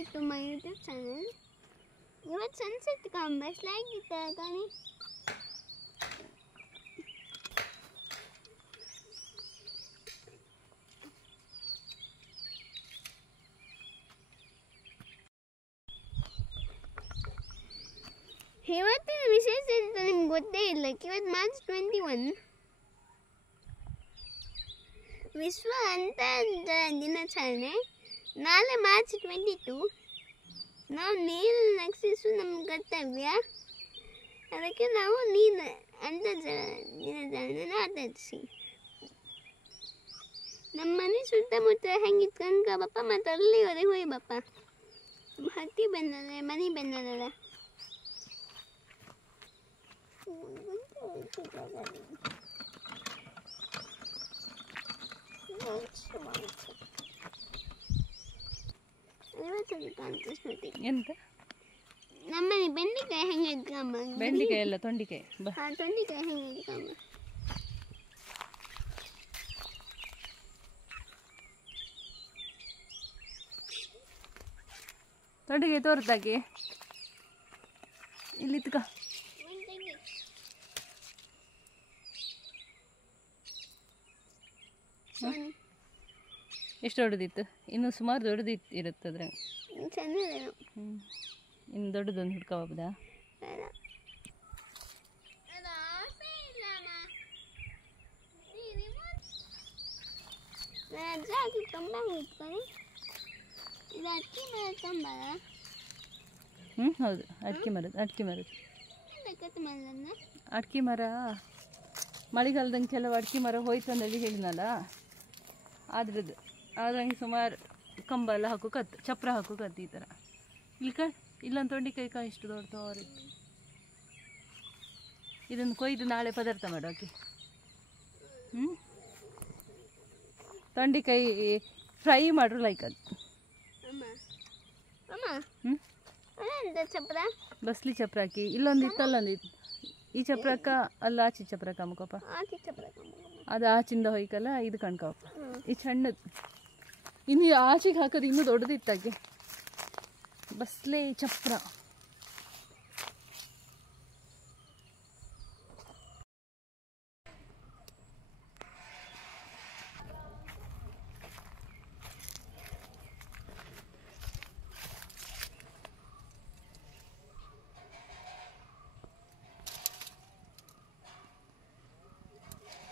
back to my YouTube channel. ಇವತ್ತು sunset ಕಾಂಬಸ್ like ಕಾಣಿ ಇವತ್ತಿನ ವಿಶೇಷ ಅಂತ ನಿಮ್ಗೆ ಗೊತ್ತೇ ಇಲ್ಲ. ಇವತ್ತು ಮಾರ್ಚ್ 21 ವಿಶ್ವ ಅಂತರ್ಜಾಲ ದಿನಾಚರಣೆ. ನಾಳೆ ಮಾರ್ಚ್ 22 ನಾವು ನೀರು ರಕ್ಷಿಸುವ ನಮ್ಮ ಕರ್ತವ್ಯ. ಅದಕ್ಕೆ ನಾವು ನೀರು ಅಂತರ್ಜಾಲ ದಿನಾಚರಣೆನ ಆಚರಿಸಿ ನಮ್ಮ ಮನೆ ಸುತ್ತಮುತ್ತ ಹೆಂಗೆ ಇಟ್ಕೊಂಡು ಬಪ್ಪ ಮತ್ತು ಅಲ್ಲಿವರೆಗೆ ಹೋಗಿ ಬಪ್ಪ ಹತ್ತಿ ಬಂದರೆ ಮನೆ ಬಂದದಲ್ಲ. ಎಂತ ನಮ್ಮನೆ ಬೆಂಡೆಕಾಯಿ ಹೆಂಗೆ ಇಟ್ಕೊಂಬ ಬೆಂಡೆಕಾಯಿ ಎಲ್ಲ ತೊಂಡೆಕಾಯಿ ತೊಂಡೆಕಾಯಿ ಹೆಂಗೆ ಇಟ್ಕೊಂಬ ತೊಂಡೆಕಾಯಿ ತೋರ್ತಾಕಿ ಇಲ್ಲಿ ಇತ್ಕ ಎಷ್ಟು ದೊಡ್ಡದಿತ್ತು? ಇನ್ನು ಸುಮಾರು ದೊಡ್ಡದಿತ್ತು ಇರುತ್ತದ್ರೆ. ಇನ್ನು ದೊಡ್ಡದೊಂದು ಹುಡ್ಕೋಬೋದಾ? ಹೌದು, ಅಡಿಕೆ ಮರ ಮಳೆಗಾಲದಂಗೆ ಕೆಲವು ಅಡಿಕೆ ಮರ ಹೋಯ್ತು ಅಂದೇಳಿ ಹೇಳಿದ್ನಲ್ಲ, ಅದ್ರದ್ದು ಅದ್ರಂಗೆ ಸುಮಾರು ಕಂಬ ಎಲ್ಲ ಹಾಕೋಕತ್ತು, ಚಪ್ರ ಹಾಕೋಕತ್ತು ಈ ಥರ. ಇಲ್ಲೊಂದು ತೊಂಡೆಕಾಯಿ ಇಷ್ಟು ದೊಡ್ಡ ತೋರಿತ್ತು. ಇದನ್ನು ಕೊಯ್ದು ನಾಳೆ ಪದಾರ್ಥ ಮಾಡೋಕೆ. ತೊಂಡೆಕಾಯಿ ಫ್ರೈ ಮಾಡ್ರು ಲೈಕ್ ಅದು. ಬಸ್ಲಿ ಚಪ್ರ ಹಾಕಿ ಇಲ್ಲೊಂದು ಇತ್ತು, ಅಲ್ಲೊಂದು ಇತ್ತು. ಈ ಚಪ್ರಕ್ಕ ಅಲ್ಲ ಆಚೆ ಚಪ್ರಕ್ಕ ಅಮ್ಮಕಪ್ಪ, ಅದು ಆಚಿಂದ ಹೋಯ್ಕಲ್ಲ ಇದು ಕಣ್ಕಪ್ಪ. ಈ ಸಣ್ಣದು ಇನ್ನು ಆಚೆಗೆ ಹಾಕೋದು ಇನ್ನೂ ದೊಡ್ಡದಿತ್ತಾಗೆ ಬಸ್ಲೆ ಚಪ್ರ.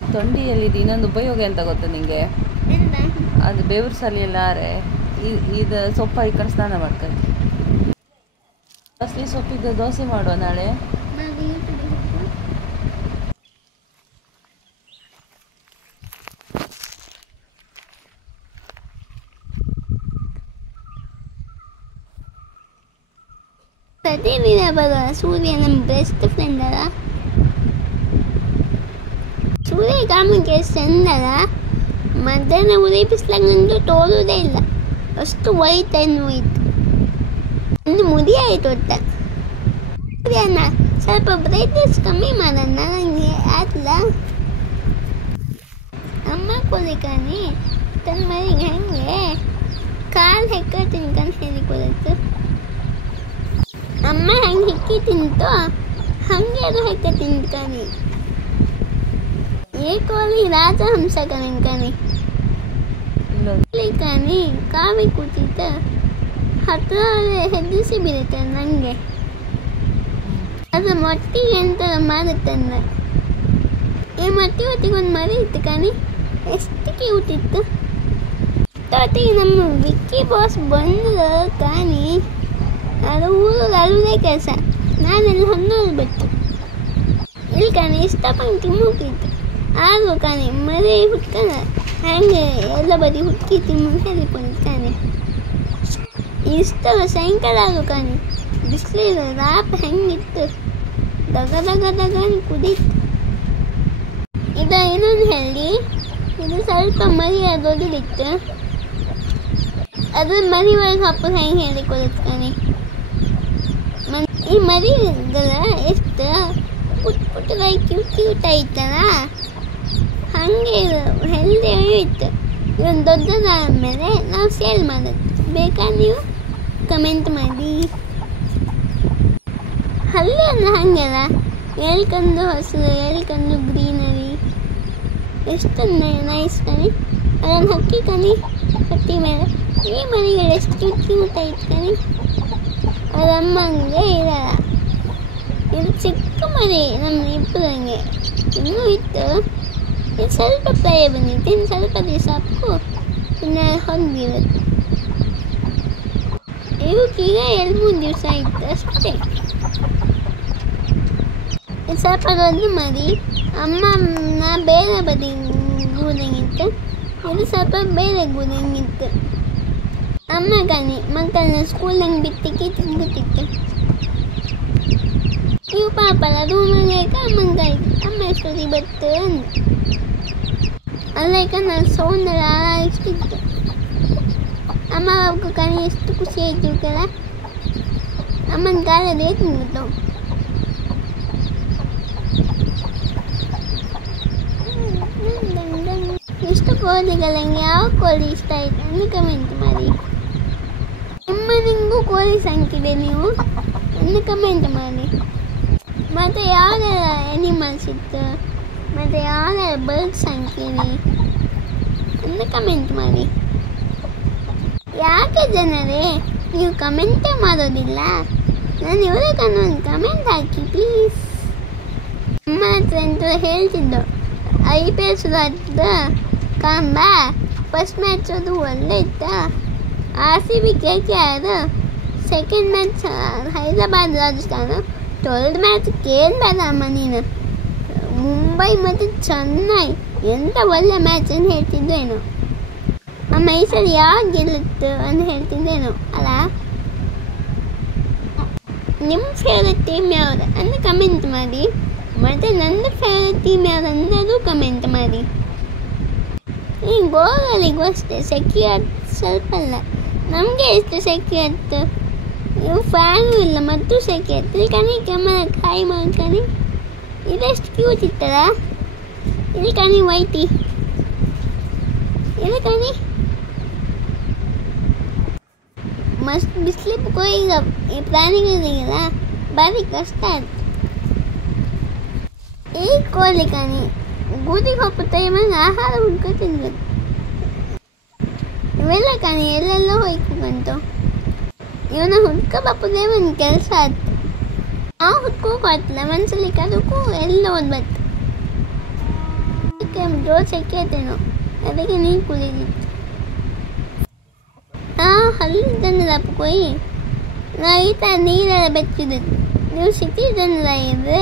ತೊಂಡಿಯಲ್ಲಿ ಇನ್ನೊಂದು ಉಪಯೋಗ ಅಂತ ಗೊತ್ತಾ ನಿಂಗೆ? ಅದು ಬೇವ್ರ ಸಲಿ ಎಲ್ಲಾರೆ ಇದು ಸೊಪ್ಪು ಹಾಕೊಂಡು ಸ್ನಾನ ಮಾಡ್ಕೊಂಡು ಬಸ್ಲಿ ಸೊಪ್ಪಿದ್ದು ದೋಸೆ ಮಾಡುವ ನಾಳೆ. ಪ್ರತಿದಿನ ಬರುವ ಸೂರ್ಯ ನಮ್ಮ ಬೆಸ್ಟ್ ಫ್ರೆಂಡ್ ಅಲ್ಲ. ಸೂರ್ಯಗಾಮಿಗೆ ಚೆಂದಲ್ಲ, ಮಧ್ಯಾಹ್ನ ಉರಿ ಬಿಸಿಲಾಗಂತೂ ತೋರುವುದೇ ಇಲ್ಲ, ಅಷ್ಟು ವೈಟ್ ಆ್ಯಂಡ್ ವೈಟ್. ಒಂದು ಮುದಿ ಆಯಿತು ಒಟ್ಟ. ಸೂರ್ಯನ ಸ್ವಲ್ಪ ಬ್ರೈಟ್ನೆಸ್ ಕಮ್ಮಿ ಮಾಡೋಣ, ನನಗೆ ಆಯ್ತಲ್ಲ. ಅಮ್ಮ ಕೊಲಿಕಾನಿ ತನ್ನ ಮನೆಗೆ ಹೆಂಗೆ ಕಾಲು ಹೆಕ್ಕ ತಿನ್ಕೊಂಡು ಹೇಳಿಕೊಡತ್ತು. ಅಮ್ಮ ಹೆಂಗೆ ಹಿಕ್ಕಿ ತಿಂತು ಹಾಗೆ ಅದು ಹೆಕ್ಕ ತಿನ್ಕಾನಿ. ಏಕೋಲಿ ರಾಜಹಂಸ ಕಣಿ ಕಾನಿ ಕಾವಿ ಕೂತಿದ್ದ ಹತ್ರ ಹೆದ್ರಿಸಿ ಬೀಳುತ್ತೆ ನನಗೆ. ಅದು ಮೊಟ್ಟಿಗೆ ಅಂತ ಮಾಡುತ್ತಂದ. ಈ ಮೊಟ್ಟಿ ಹೊತ್ತಿಗೆ ಒಂದು ಮರಿ ಇತ್ತು ಕಾನಿ, ಎಷ್ಟು ಕ್ಯೂಟ್ ಇತ್ತು. ಹೊತ್ತಿಗೆ ನಮ್ಮ ವಿಕ್ಕಿ ಬಾಸ್ ಬಂದು ಕಾನಿ ಅದು ಊರಲ್ಲಿ ಅಲ್ಲದೇ ಕೆಲಸ. ನಾನೆಲ್ಲಿ ಹೊನ್ನೋದು ಬಿಟ್ಟು ಇಲ್ಲಿ ಕಾನಿ ಇಷ್ಟಪಟ್ಟು ಮೂಗಿತ್ತು. ಆಗು ಕಾನಿ ಮರಿ ಹುಟ್ಕನ ಹಂಗೆ ಎಲ್ಲ ಬದಿ ಹುಟ್ಕಿ ತಿಮ್ಮ ಹೇಳಿಕೊಂಡ್ತಾನೆ. ಇಷ್ಟ ಸಾಯಂಕಾಲ ಆಗು ಕಾನಿ ಬಿಸಿಲಿಲ್ಲ, ರಾಪ ಹೆಂಗಿತ್ತು, ದಗ ದಗ ದಗಾನಿ ಕುದೀತು. ಇದು ಇನ್ನೊಂದು ಹೇಳಿ, ಇದು ಸ್ವಲ್ಪ ಮರಿ ದೊಡ್ಡದಿತ್ತು, ಅದು ಮರಿ ಒಳಗೆ ಹಪ್ಪು ಹೆಂಗೆ ಹೇಳಿಕೊಡುತ್ತೆ ಕಾನಿ. ಈ ಮರಿಗಳ ಎಷ್ಟು ಪುಟ್ ಪುಟ್ಟದಾಗಿ ಕ್ಯೂಟ್ ಆಯ್ತಲ್ಲ, ಹಾಗೆ ಹೆಲ್ದಿಯಾಗೂ ಇತ್ತು. ಇದೊಂದು ದೊಡ್ಡದಾದ್ಮೇಲೆ ನಾವು ಸೇಲ್ ಮಾಡೋದು ಬೇಕಾ ನೀವು? ಕಮೆಂಟ್ ಮಾಡಿ. ಹಳ್ಳಿ ಅಂದ್ರೆ ಹಾಗೆಲ್ಲ ಹೇಳ್ಕೊಂಡು ಹಸಿರು ಹೇಳ್ಕೊಂಡು ಗ್ರೀನರಿ ಎಷ್ಟು ನೈಸ್ ಕಣಿ. ಅದನ್ನು ಹಕ್ಕಿ ಕಣಿ ಹತ್ತಿ ಮೇಲೆ ಈ ಮನೆಗಳು ಎಷ್ಟು ಕ್ಯೂಟ್ ಆಯ್ತು ಕಣಿ. ಅವ್ರ ಅಮ್ಮಂಗೆ ಇರಲ್ಲ. ಇದು ಚಿಕ್ಕ ಮನೆ ನಮ್ಮ ಇಬ್ಬರಂಗೆ ಇನ್ನೂ ಇತ್ತು. ಇದು ಸ್ವಲ್ಪ ಪ್ರಾಯ ಬಂದಿತ್ತು, ಇನ್ನು ಸ್ವಲ್ಪ ದಿವಸ ಅಪ್ಪು ಇನ್ನು ಹೊಂದಿರುತ್ತೆ. ಇವಕ್ಕೀಗ 2-3 ದಿವಸ ಆಯ್ತು ಅಷ್ಟೇ. ಇದು ಸ್ವಲ್ಪ ದೊಡ್ಡ ಮರಿ. ಅಮ್ಮನ ಬೇರೆ ಬದಿ ಗೂಡಂಗಿತ್ತು, ಇದು ಸ್ವಲ್ಪ ಬೇರೆ ಗೂಡಂಗಿತ್ತು. ಅಮ್ಮ ಕಣಿ ಮಕ್ಕಳನ್ನ ಸ್ಕೂಲ್ನಂಗೆ ಬಿತ್ತಿಕ್ಕಿ ತಿಂಗುತ್ತಿತ್ತು. ಇವು ಪಾಪಲ್ಲ ರೂಮಂಗಾಯ್ಕ ಅಮ್ಮಂಗಾಯ್ತು. ಅಮ್ಮ ಎಷ್ಟೊತ್ತಿ ಬತ್ತು ಅಲ್ಲೈಕ ನಾನು ಸೌಂದರ್ಯ ಆರಾಯಿಸ್ತಿತ್ತು. ಅಮ್ಮ ಅವ್ಕ ಕಣಿ ಎಷ್ಟು ಖುಷಿ ಆಯ್ತು ಕಲ. ಅಮ್ಮನ ಕಾಲದೇ ತಿಂದ್ಬಿಟ್ಟು ಇಷ್ಟು ಕೋಳಿಗಳಂಗೆ ಯಾವ ಕೋಳಿ ಇಷ್ಟ ಆಯ್ತು ಅಂತ ಕಮೆಂಟ್ ಮಾಡಿ. ನಿಮ್ಮನಿಗೂ ಕೋಳಿ ಸಾಕಿದೆ ನೀವು ಅಂತ ಕಮೆಂಟ್ ಮಾಡಿ. ಮತ್ತು ಯಾವ್ಯಾವ ಎನಿಮಲ್ಸ್ ಇತ್ತು ಮತ್ತು ಯಾವ್ಯಾವ ಬರ್ಡ್ಸ್ ಸಾಕಿರಿ ಅಂತ ಕಮೆಂಟ್ ಮಾಡಿ. ಯಾಕೆ ಜನರೇ ನೀವು ಕಮೆಂಟೇ ಮಾಡೋದಿಲ್ಲ? ನಾನು ಇವರಕ್ಕನ್ನು ಒಂದು ಕಮೆಂಟ್ ಹಾಕಿ ಪ್ಲೀಸ್. ಅಮ್ಮ ಹತ್ರ ಅಂತೂ ಹೇಳ್ತಿದ್ದು IPL ಸುಧಾರಿಸಿದ ಕಂಬ ಫಸ್ಟ್ ಮ್ಯಾಚ್ ಅದು ಒಳ್ಳೆ ಇತ್ತು. RCB KKR, second match Hyderabad Rajasthan, third match ಕೇಳ್ಬೇಡ ಅಮ್ಮ ನೀನು ಮುಂಬೈ ಮತ್ತು ಚೆನ್ನೈ. ಎಂಥ ಒಳ್ಳೆ ಮ್ಯಾಚ್ ಅಂತ ಹೇಳ್ತಿದ್ದೇನೋ ಅಮ್ಮ. ಈ ಸಲ ಯಾರು ಗೆಲ್ಲುತ್ತೆ ಅಂತ ಹೇಳ್ತಿದ್ದೇನೋ ಅಲ್ಲ. ನಿಮ್ಮ ಫೇವ್ರೆಟ್ ಟೀಮ್ ಯಾವುದು ಅಂತ ಕಮೆಂಟ್ ಮಾಡಿ. ಮತ್ತು ನನ್ನ ಫೇವ್ರೆಟ್ ಟೀಮ್ ಯಾವುದು ಅನ್ನೋದು ಕಮೆಂಟ್ ಮಾಡಿ. ಈ ಗೋವಾಲಿಗೂ ಅಷ್ಟೇ ಸೆಕೆ ಸ್ವಲ್ಪ ಅಲ್ಲ, ನಮಗೆ ಎಷ್ಟು ಸೆಕೆ ಆಯ್ತು. ಇವು ಫ್ಯಾನು ಇಲ್ಲ ಮತ್ತು ಸೆಕೆ ಆಯ್ತು. ಇಲ್ಲಿ ಕಣಿ ಕೆಮ್ಮನ ಕಾಯಿ ಮಾಡ್ಕಣಿ. ಇದೆಷ್ಟು ಕ್ಯೂಟ್ ಇತ್ತಲ್ಲ. ಇಲ್ಲಿ ಕಣಿ ವೈಟಿ, ಇಲ್ಲಿ ಕಣಿ ಮಸ್ತ್ ಬಿಸಿಲು. ಈಗ ಈ ಪ್ರಾಣಿಗಳಿಗೆಲ್ಲ ಭಾರಿ ಕಷ್ಟ ಆಯ್ತು. ಈ ಕೋಳಿ ಕಣಿ ಗೂದಿಗೆ ಹೋಗ್ತಾ ಇವಾಗ ಆಹಾರ ಹುಡ್ಕೊ ತಿನ್ಬೇಕು. ಇವೆಲ್ಲ ಕಣಿ ಎಲ್ಲೆಲ್ಲ ಹೋಯ್ಕೊಂತು. ಇವನ ಹುಡ್ಕೊ ಬಪ್ಪದೇ ಒಂದು ಕೆಲಸ ಆಯ್ತು. ನಾವು ಹುಡ್ಕೋಕಾಯ್ತಲ್ಲ ಮನ್ಸಲ್ಲಿ ಅದಕ್ಕೂ ಎಲ್ಲ ಓದ್ಬಾರ್ದು. ಜೋರು ಸೆಕೆ ಆಯ್ತೇನೋ ಅದಕ್ಕೆ ನೀರು ಕುಡಿದಿತ್ತು. ಹಳ್ಳಿ ಜನರಪ್ಪ ಕೊಯ್ ನಾವು ಈ ಥರ ನೀರೆಲ್ಲ ಬೆಚ್ಚಿದ್ದು. ನೀವು ಸಿಟಿ ಜನರ ಇದ್ದರೆ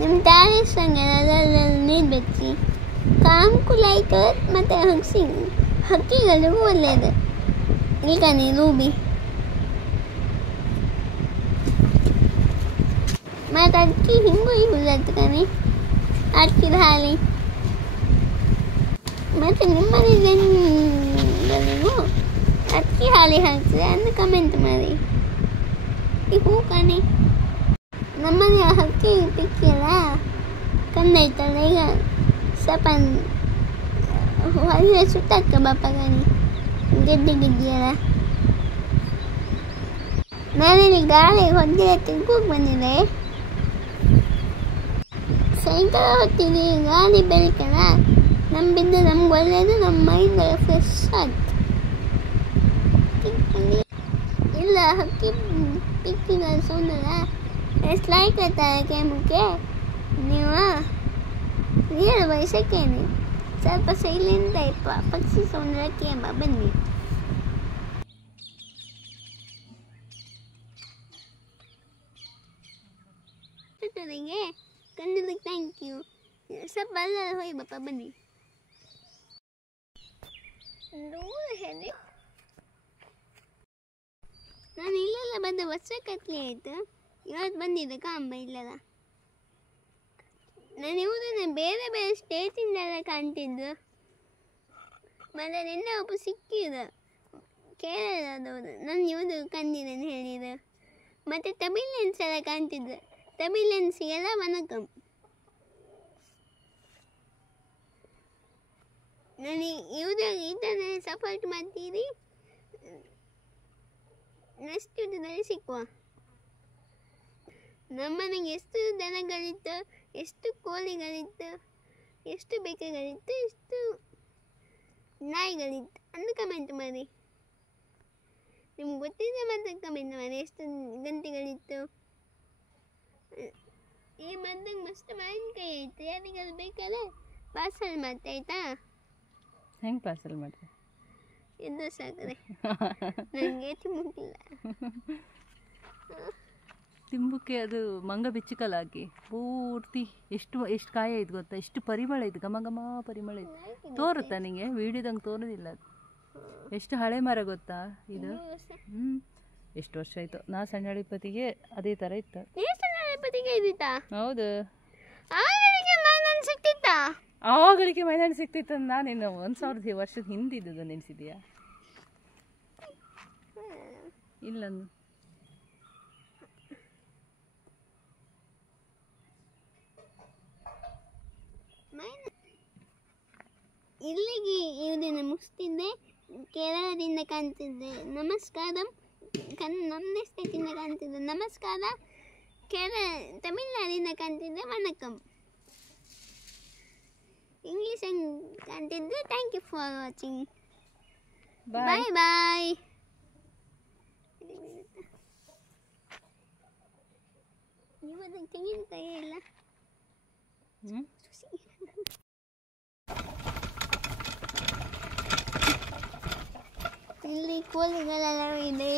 ನಿಮ್ಮ ಟ್ಯಾರೆಸ್ ಹಂಗೆಲ್ಲ ನೀರು ಬೆಚ್ಚಿ ಕಾಮಕ್ಕೂ ಲೈಕ್ ಮತ್ತು ಹಕ್ಕಿಗಳಿಗೂ ಒಳ್ಳೆಯದು. ಈಗ ನೀರು ರೂಬಿ ಮತ್ತು ಅಕ್ಕಿ ಹಿಂಗೂ ಯೂಸ್ ಕಣಿ. ಅಕ್ಕಿದ ಹಾಲಿ ಮತ್ತು ನಿಮ್ಮ ಮನೆಗಳಿಗೂ ಅಕ್ಕಿ ಹಾಲಿ ಹಾಕ್ತದೆ ಅಂತ ಕಮೆಂಟ್ ಮಾಡಿ. ಈ ಹೂ ಕಣಿ ನಮ್ಮನೆ ಹಕ್ಕಿ ಪಿಕ್ಕಿಲ್ಲ ಕಂದೈತಲ್ಲ. ಈಗ ಸ್ವಲ್ಪ ಹೊರಗೆ ಸುತ್ತಕ್ಕ ಬಾಪ ಕಣಿ ಗೆದ್ದಿಗಿದ್ದೀಯಲ್ಲ. ನಾನಿಲ್ಲಿ ಗಾಳಿ ಹೊಂದಿರ ತಿರ್ಗೋಗಿ ಬಂದಿದೆ. ಸಾಯಂಕಾಲ ಹೊತ್ತಿಗೆ ಗಾಳಿ ಬೆಳಕಲ್ಲ ನಮ್ಮಿಂದ ನಮ್ಗೆ ಒಳ್ಳೆಯದು. ನಮ್ಮ ಮೈಂಡ್ ಫ್ರೆಶ್ ಆಯ್ತು. ಇಲ್ಲ ಹಕ್ಕಿ ಪಿಕ್ಕಿಗಳ ಸೌಂದರ್ಯ ಎಷ್ಟು ಲೈಕ್ ಆಯ್ತಾರೆ ಕೇಮಕ್ಕೆ. ನೀವು ನೀರು ವಯಸ್ಸಕ್ಕೇನೆ ಸ್ವಲ್ಪ ಸೈಲೆಂಟ್ ಟೈಪ್ ಪಕ್ಷಿ ಸೌಂದರ್ಯಕ್ಕೆ ಎಂಬ ಬನ್ನಿ. ಕನ್ನಡಕ್ಕೆ ಥ್ಯಾಂಕ್ ಯು. ಸ್ವಲ್ಪ ಅಲ್ಲ ಹೋಯ್ ಬಪ್ಪ ಬನ್ನಿ. ನಾನು ಇಲ್ಲೆಲ್ಲ ಬಂದ ವರ್ಷ ಕತ್ಲೆ ಆಯ್ತು. ಇವತ್ತು ಬಂದಿದ್ದೆ ಕಾಂಬ ಇಲ್ಲಲ್ಲ. ನಾನು ಇವುದನ್ನು ಬೇರೆ ಬೇರೆ ಸ್ಟೇಟಿಂದೆಲ್ಲ ಕಾಣ್ತಿದ್ದು. ಮತ್ತು ನಿನ್ನೆ ಒಬ್ಬ ಸಿಕ್ಕಿದ್ದು ಕೇರಳದವರು. ನಾನು ಇವುದು ಕಂದಿದ್ದೇನೆ ಹೇಳಿದ್ದು. ಮತ್ತು ತಮಿಳಿಯನ್ಸ್ ಎಲ್ಲ ಕಾಣ್ತಿದ್ದು. ತಮಿಳಿಯನ್ಸಿಗೆಲ್ಲ ವನಕಂ. ನಾನು ಇದನ್ನೇ ಸಪೋರ್ಟ್ ಮಾಡ್ತೀರಿ. ನೆಕ್ಸ್ಟ್ ಯೂಟ್ಯೂಬ್ನಲ್ಲಿ ಸಿಕ್ಕುವ. ನಮ್ಮನೆಗೆ ಎಷ್ಟು ದನಗಳಿತ್ತು, ಎಷ್ಟು ಕೋಳಿಗಳಿತ್ತು, ಎಷ್ಟು ಬೆಕ್ಕುಗಳಿತ್ತು, ಎಷ್ಟು ನಾಯಿಗಳಿತ್ತು ಅಂತ ಕಮೆಂಟ್ ಮಾಡಿ. ನಿಮ್ಗೆ ಗೊತ್ತಿದ್ದರೆ ಮಾತ್ರ ಕಮೆಂಟ್ ಮಾಡಿ ಎಷ್ಟು ಗಂಟೆಗಳಿತ್ತು. ಈ ಮದ್ದಂಗೆ ಮಸ್ತ್ ಮಾವಿನಕಾಯಿ ಐತೆ, ಯಾರಿಗಾದ್ರು ಬೇಕಾದ್ರೆ ಪಾರ್ಸಲ್ ಮಾಡ್ತಾ ಆಯ್ತಾ? ಹೆಂಗೆ ಪಾರ್ಸಲ್ ಮಾಡಿ? ಎಂದು ಸಾಕ್ರೆ ನನಗೆ ತಿಮ್ಮಕ್ಕಿಲ್ಲ. ತಿಂಬುಕ್ಕೆ ಅದು ಮಂಗ ಬಿಚ್ಚಿಕಲ್ ಹಾಕಿ ಪೂರ್ತಿ ಎಷ್ಟು ಕಾಯಿ ಐತೆ ಗೊತ್ತಾ, ಎಷ್ಟು ಪರಿಮಳ ಐತೆ, ಘಮ ಘಮ ಪರಿಮಳ ಐತೆ. ತೋರುತ್ತಾ ನಿಂಗೆ? ವಿಡಿಯೋದಂಗೆ ತೋರೋದಿಲ್ಲ ಅದು. ಎಷ್ಟು ಹಳೆ ಮರ ಗೊತ್ತಾ ಇದು? ಎಷ್ಟು ವರ್ಷ ಆಯಿತು. ನಾ ಸಣ್ಣಳಿಪತಿಗೆ ಅದೇ ಥರ ಇತ್ತು. ಹೌದು, ಆಗಳಿಗೆ ಮೈದಾನ ಸಿಕ್ತಿತ್ತು. ನಾನಿನ್ನು 1000 ವರ್ಷದ ಹಿಂದಿದ್ದು ನೆನೆಸಿದ್ಯಾ? ಇಲ್ಲ ಇಲ್ಲಿಗೆ ಇದನ್ನು ಮುಗಿಸ್ತಿದ್ದೆ. ಕೇರಳದಿಂದ ಕಾಣ್ತಿದ್ದೆ ನಮಸ್ಕಾರ, ನಮ್ಮದೇ ಸ್ಟೇಟಿಂದ ಕಾಣ್ತಿದ್ದೆ ನಮಸ್ಕಾರ. ತಮಿಳ್ನಾಡಿಂದ ಕಾಣ್ತಿದ್ದೆ ವಣಕಂ. ಇಂಗ್ಲೀಷ್ ಕಾಣ್ತಿದ್ದೆ thank you for watching. Bye bye. ಇವಾಗ ತೆಂಗಿನಕಾಯಿ ಇಲ್ಲ. ಇಲ್ಲಿ ಕೋಳಿಗಳೆಲ್ಲ ಇದೆ.